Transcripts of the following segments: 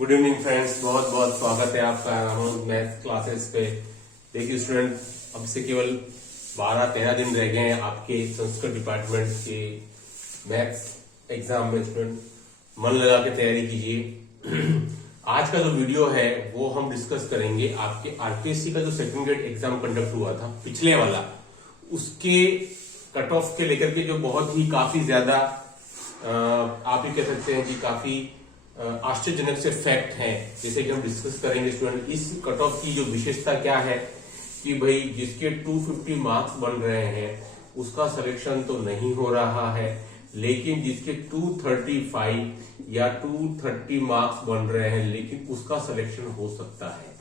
Good evening friends, बहुत बहुत स्वागत है आपका रामानुज मैथ क्लासेस पे। देखिए स्टूडेंट, अब से केवल 12-13 दिन रह गए हैं आपके संस्कृत डिपार्टमेंट के मैथ्स एग्जाम में। स्टूडेंट मन लगा के तैयारी कीजिए। आज का जो वीडियो है वो हम डिस्कस करेंगे आपके आरपीएससी का जो सेकंड ग्रेड एग्जाम कंडक्ट हुआ था पिछले वाला, उसके कट ऑफ के लेकर के जो बहुत ही काफी ज्यादा आप ही कह सकते हैं कि काफी आश्चर्यजनक से फैक्ट हैं, जैसे कि हम डिस्कस करेंगे। स्टूडेंट, इस कट ऑफ की जो विशेषता क्या है कि भाई जिसके 250 मार्क्स बन रहे हैं उसका सिलेक्शन तो नहीं हो रहा है, लेकिन जिसके 235 या 230 मार्क्स बन रहे हैं लेकिन उसका सिलेक्शन हो सकता है।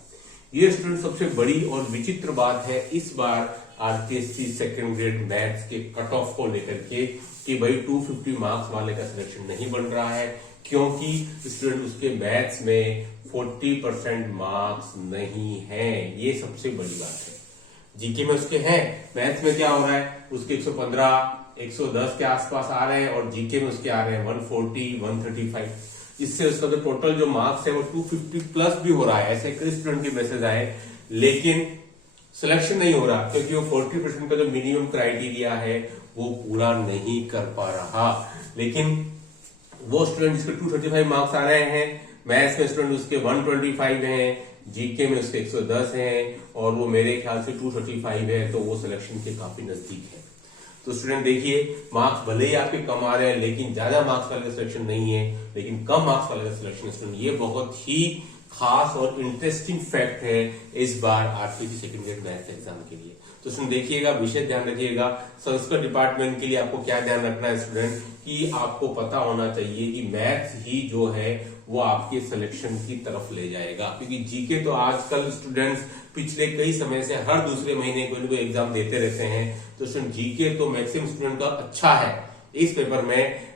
ये स्टूडेंट सबसे बड़ी और विचित्र बात है इस बार आरपीएससी सेकंड ग्रेड मैथ्स के कट ऑफ को लेकर के कि भाई 250 मार्क्स वाले का सिलेक्शन नहीं बन रहा है, क्योंकि स्टूडेंट उसके मैथ्स में 40% मार्क्स नहीं हैं। ये सबसे बड़ी बात है। जीके में उसके हैं, मैथ्स में क्या हो रहा है, उसके 115 110 के आसपास आ रहे हैं और जीके में उसके आ रहे हैं 140 135। इससे उसका जो टोटल जो मार्क्स है वो 250 प्लस भी हो रहा है। ऐसे कई स्टूडेंट के मैसेज आए, लेकिन सिलेक्शन नहीं हो रहा क्योंकि वो 40% का जो मिनिमम क्राइटेरिया है वो पूरा नहीं कर पा रहा। लेकिन वो स्टूडेंट जिसके 235 मार्क्स आ रहे हैं, मैथ्स में स्टूडेंट उसके 125 हैं, जीके में उसके 110 हैं और वो मेरे ख्याल से 235 है, तो वो सिलेक्शन के काफी नजदीक है। तो स्टूडेंट देखिए, मार्क्स भले ही आपके कम आ रहे हैं लेकिन ज्यादा मार्क्स वाले का सिलेक्शन नहीं है, लेकिन कम मार्क्स वाले का सिलेक्शन। स्टूडेंट ये बहुत ही खास और इंटरेस्टिंग फैक्ट है इस बार RPSC second grade maths exam के लिए। तो स्टूडेंट देखिएगा, विशेष ध्यान रखिएगा। संस्कृत डिपार्टमेंट के लिए आपको क्या ध्यान रखना है स्टूडेंट, कि आपको पता होना चाहिए कि मैथ्स ही जो है वो आपके सिलेक्शन की तरफ ले जाएगा, क्योंकि जीके तो आजकल स्टूडेंट्स पिछले कई समय से हर दूसरे महीने कोई ना कोई एग्जाम देते रहते हैं। तो स्टूडेंट जीके तो मैक्सिमम स्टूडेंट का अच्छा है। इस पेपर में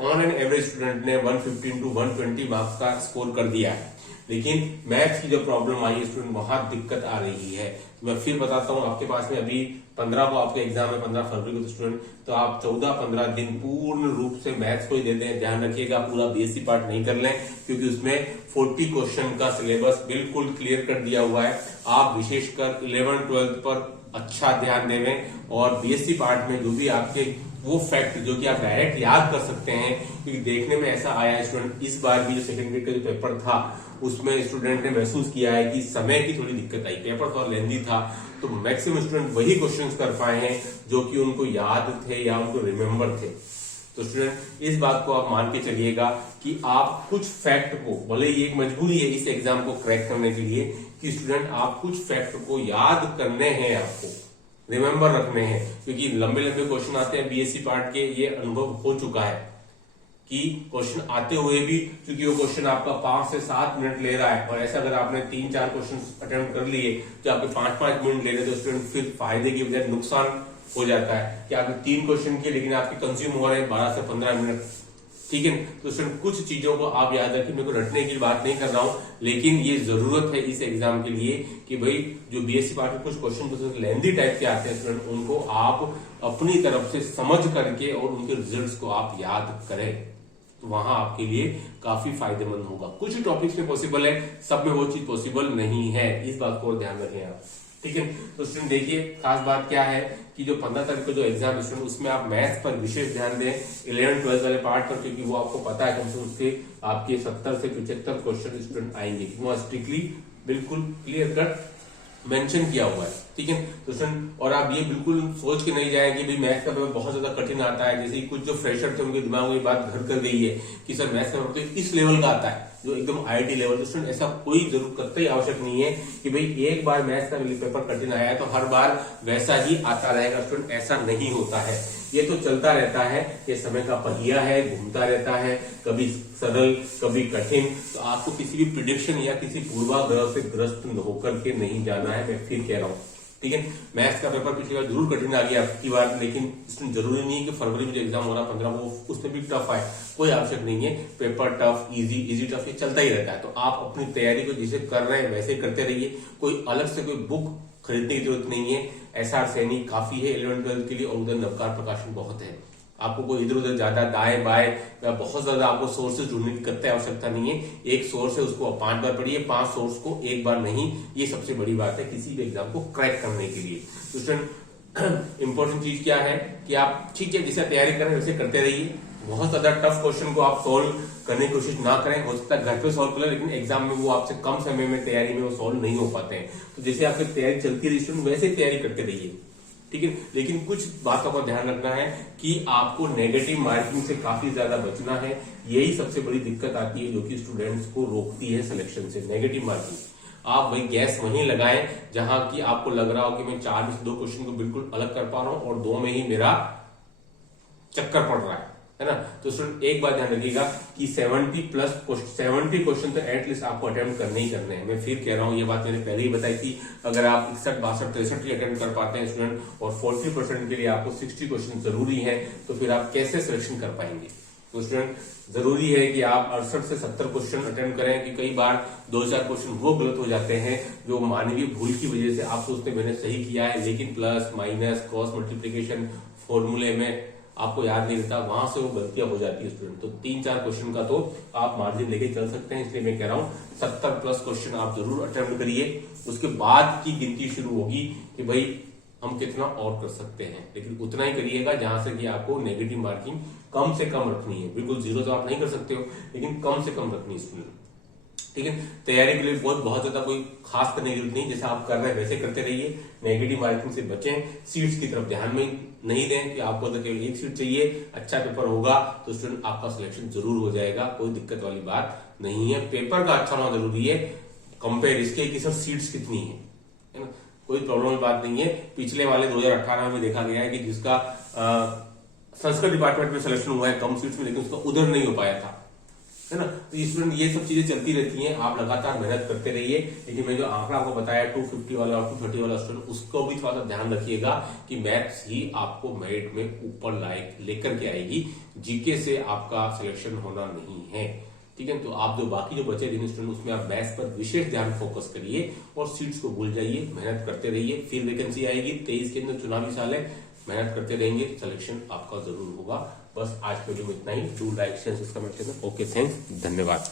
ऑन एन एवरेज स्टूडेंट ने 115 to 120 मार्क्स का स्कोर कर दिया है, लेकिन मैथ्स की जो प्रॉब्लम आई है स्टूडेंट वहां दिक्कत आ रही है। तो मैं फिर बताता हूं, आपके पास में अभी 15 को आपके एग्जाम है, 15 फरवरी को। तो स्टूडेंट तो आप 14-15 दिन पूर्ण रूप से मैथ्स को ही देते हैं। ध्यान रखिएगा पूरा बीएससी पार्ट नहीं कर लें, क्योंकि उसमें 40 क्वेश्चन का सिलेबस बिल्कुल क्लियर कर दिया हुआ है। आप विशेषकर 11th-12th पर अच्छा ध्यान देवें और बीएससी पार्ट में जो भी आपके वो फैक्ट जो कि आप डायरेक्ट याद कर सकते हैं, क्योंकि देखने में ऐसा आया स्टूडेंट इस बार भी जो सेकंड ग्रेड का जो पेपर था उसमें स्टूडेंट ने महसूस किया है कि समय की थोड़ी दिक्कत आई, पेपर थोड़ा लेंदी था, तो मैक्सिमम स्टूडेंट वही क्वेश्चंस कर पाए हैं जो कि उनको याद थे या उनको रिमेम्बर थे। तो स्टूडेंट इस बात को आप मान के चलिएगा कि आप कुछ फैक्ट को, भले ही एक मजबूरी है इस एग्जाम को क्रैक करने के लिए कि स्टूडेंट आप कुछ फैक्ट को याद करने हैं, आपको रिमेम्बर रखने हैं, क्योंकि लंबे लंबे क्वेश्चन आते हैं बीएससी पार्ट के। ये अनुभव हो चुका है कि क्वेश्चन आते हुए भी, क्योंकि वो क्वेश्चन आपका 5 से 7 मिनट ले रहा है, और ऐसा अगर आपने 3-4 क्वेश्चन अटेम्प्ट कर लिए जो आपके 5-5 मिनट ले रहे, तो स्टूडेंट फिर फायदे की बजाय नुकसान हो जाता है कि आपने 3 क्वेश्चन किए लेकिन आपके कंज्यूम हो रहे हैं 12 से 15 मिनट। ठीक है, तो स्टूडेंट कुछ चीजों को आप याद रखें। मेरे को रटने की बात नहीं कर रहा हूं, लेकिन ये जरूरत है इस एग्जाम के लिए कि भाई जो बीएससी पार्ट में कुछ क्वेश्चन लेंदी टाइप के आते हैं स्टूडेंट, उनको आप अपनी तरफ से समझ करके और उनके रिजल्ट्स को आप याद करें, तो वहां आपके लिए काफी फायदेमंद होगा। कुछ टॉपिक्स में पॉसिबल है, सब में वो चीज पॉसिबल नहीं है, इस बात को ध्यान रखें आप। ठीक है, तो स्टूडेंट देखिए, खास बात क्या है कि जो 15 तारीख को जो एग्जाम स्टूडेंट, उसमें आप मैथ्स पर विशेष ध्यान दें, 11th-12th वाले पार्ट पर, क्योंकि वो आपको पता है कम से कम उससे आपके 70 से 75 क्वेश्चन स्टूडेंट आएंगे, वहां स्ट्रिक्टली बिल्कुल क्लियर कट मेंशन किया हुआ है। ठीक है, तो स्टूडेंट और आप ये बिल्कुल सोच के नहीं जाएंगे भाई मैथ्स का पेपर बहुत ज्यादा कठिन आता है। जैसे कुछ जो फ्रेशर थे उनके दिमाग में ये बात घर कर गई है कि सर मैथ्स का पेपर तो इस लेवल का आता है जो एकदम आईआईटी लेवल। तो स्टूडेंट ऐसा कोई जरूर करते ही आवश्यक नहीं है कि भाई एक बार मैथ्स का पेपर कठिन आया है तो हर बार वैसा ही आता रहेगा। स्टूडेंट ऐसा नहीं होता है, ये तो चलता रहता है, ये समय का पहिया है, घूमता रहता है, कभी सरल कभी कठिन। तो आपको किसी भी प्रिडिक्शन या किसी पूर्वाग्रह से ग्रस्त होकर के नहीं जाना है, मैं फिर कह रहा हूं। ठीक है, मैथ्स का पेपर पिछली बार जरूर कठिन आ गया आपकी बार, लेकिन इसमें जरूरी नहीं है कि फरवरी में जो एग्जाम हो रहा 15 वो उसमें भी टफ आए, कोई आवश्यक नहीं है। पेपर टफ इजी टफ ये चलता ही रहता है। तो आप अपनी तैयारी को जैसे कर रहे हैं वैसे करते रहिए, कोई अलग से कोई बुक खरीदने की जरूरत नहीं है। एसआर सैनी काफी है 11th-12th के लिए और उधर नवकार प्रकाशन बहुत है। आपको कोई इधर उधर ज्यादा दाएं बाएं या बहुत ज्यादा आपको सोर्सेज ढूंढने की कतई आवश्यकता नहीं है। एक सोर्स है उसको आप 5 बार पढ़िए, 5 सोर्स को एक बार नहीं। ये सबसे बड़ी बात है किसी भी एग्जाम को क्रैक करने के लिए। तो स्टूडेंट इंपॉर्टेंट चीज क्या है कि आप ठीक है जैसे तैयारी करें वैसे करते रहिए। बहुत ज्यादा टफ क्वेश्चन को आप सॉल्व करने की कोशिश ना करें। हो सकता है घर पे सॉल्व करें, लेकिन एग्जाम में वो आपसे कम समय में तैयारी में वो सॉल्व नहीं हो पाते हैं। तो जैसे आपकी तैयारी चलती रही स्टूडेंट वैसे ही तैयारी करते रहिए, ठीक है। लेकिन कुछ बातों का ध्यान रखना है कि आपको नेगेटिव मार्किंग से काफी ज्यादा बचना है। यही सबसे बड़ी दिक्कत आती है जो कि स्टूडेंट्स को रोकती है सिलेक्शन से, नेगेटिव मार्किंग। आप वही गैस वहीं लगाएं जहां की आपको लग रहा हो कि मैं 4 में से 2 क्वेश्चन को बिल्कुल अलग कर पा रहा हूं और 2 में ही मेरा चक्कर पड़ रहा है ना। तो स्टूडेंट एक बात ध्यान रखिएगा कि 70 क्वेश्चन तो एटलीस्ट आपको अटेम्प्ट करने ही करने हैं। मैं फिर कह रहा हूं, ये बात मैंने पहले ही बताई थी। अगर आप 61, 62, 63 अटेम्प्ट कर पाते हैं स्टूडेंट और 40% के लिए आपको 60 क्वेश्चन जरूरी है, तो फिर आप कैसे सिलेक्शन कर पाएंगे। तो स्टूडेंट जरूरी है कि आप 68 से 70 क्वेश्चन अटेम्प्ट करें कि कई बार 2-4 क्वेश्चन वो गलत हो जाते हैं जो मानवीय भूल की वजह से आप सोचते मैंने सही किया है, लेकिन प्लस माइनस क्रॉस मल्टीप्लीकेशन फॉर्मूले में आपको याद नहीं रहता, वहां से वो गलतियां हो जाती है स्टूडेंट। तो 3-4 क्वेश्चन का तो आप मार्जिन लेके चल सकते हैं। इसलिए मैं कह रहा हूं 70+ क्वेश्चन आप जरूर अटेम्प्ट करिए। उसके बाद की गिनती शुरू होगी कि भाई हम कितना और कर सकते हैं, लेकिन उतना ही करिएगा जहां से कि आपको नेगेटिव मार्किंग कम से कम रखनी है। बिल्कुल 0 तो आप नहीं कर सकते हो, लेकिन कम से कम रखनी है स्टूडेंट, ठीक है। तैयारी के लिए बहुत ज्यादा कोई खास करने की जरूरत नहीं, जैसे आप कर रहे हैं वैसे करते रहिए। नेगेटिव मार्किंग से बचें, सीट्स की तरफ ध्यान में नहीं दें कि आपको तो केवल 1 सीट चाहिए। अच्छा पेपर होगा तो स्टूडेंट आपका सिलेक्शन जरूर हो जाएगा, कोई दिक्कत वाली बात नहीं है। पेपर का अच्छा होना जरूरी है, कंपेयर इसके कि सर सीट्स कितनी है ना, कोई प्रॉब्लम की बात नहीं है। पिछले वाले 2018 में देखा गया है कि जिसका संस्कृत डिपार्टमेंट में सिलेक्शन हुआ है कम सीट्स में, लेकिन उसका उधर नहीं हो पाया था, है ना। तो स्टूडेंट ये सब चीजें चलती रहती हैं, आप लगातार मेहनत करते रहिए। लेकिन मैं जो आंकड़ा आपको बताया 250 वाला और 230 वाला स्टूडेंट, उसको भी थोड़ा सा ध्यान रखिएगा कि मैथ्स ही आपको मेरिट में ऊपर लेकर के आएगी, जीके से आपका सिलेक्शन होना नहीं है, ठीक है। तो आप जो बाकी जो बचे दिन स्टूडेंट उसमें आप मैथ्स पर विशेष ध्यान फोकस करिए और सीट्स को भूल जाइए, मेहनत करते रहिए। फिर वैकेंसी आएगी, 23 के अंदर चुनावी साल है, मेहनत करते रहेंगे, सिलेक्शन आपका जरूर होगा। बस आज के वीडियो में इतना ही। डू लाइक शेयर सब्सक्राइब करना। ओके, थैंक्स, धन्यवाद।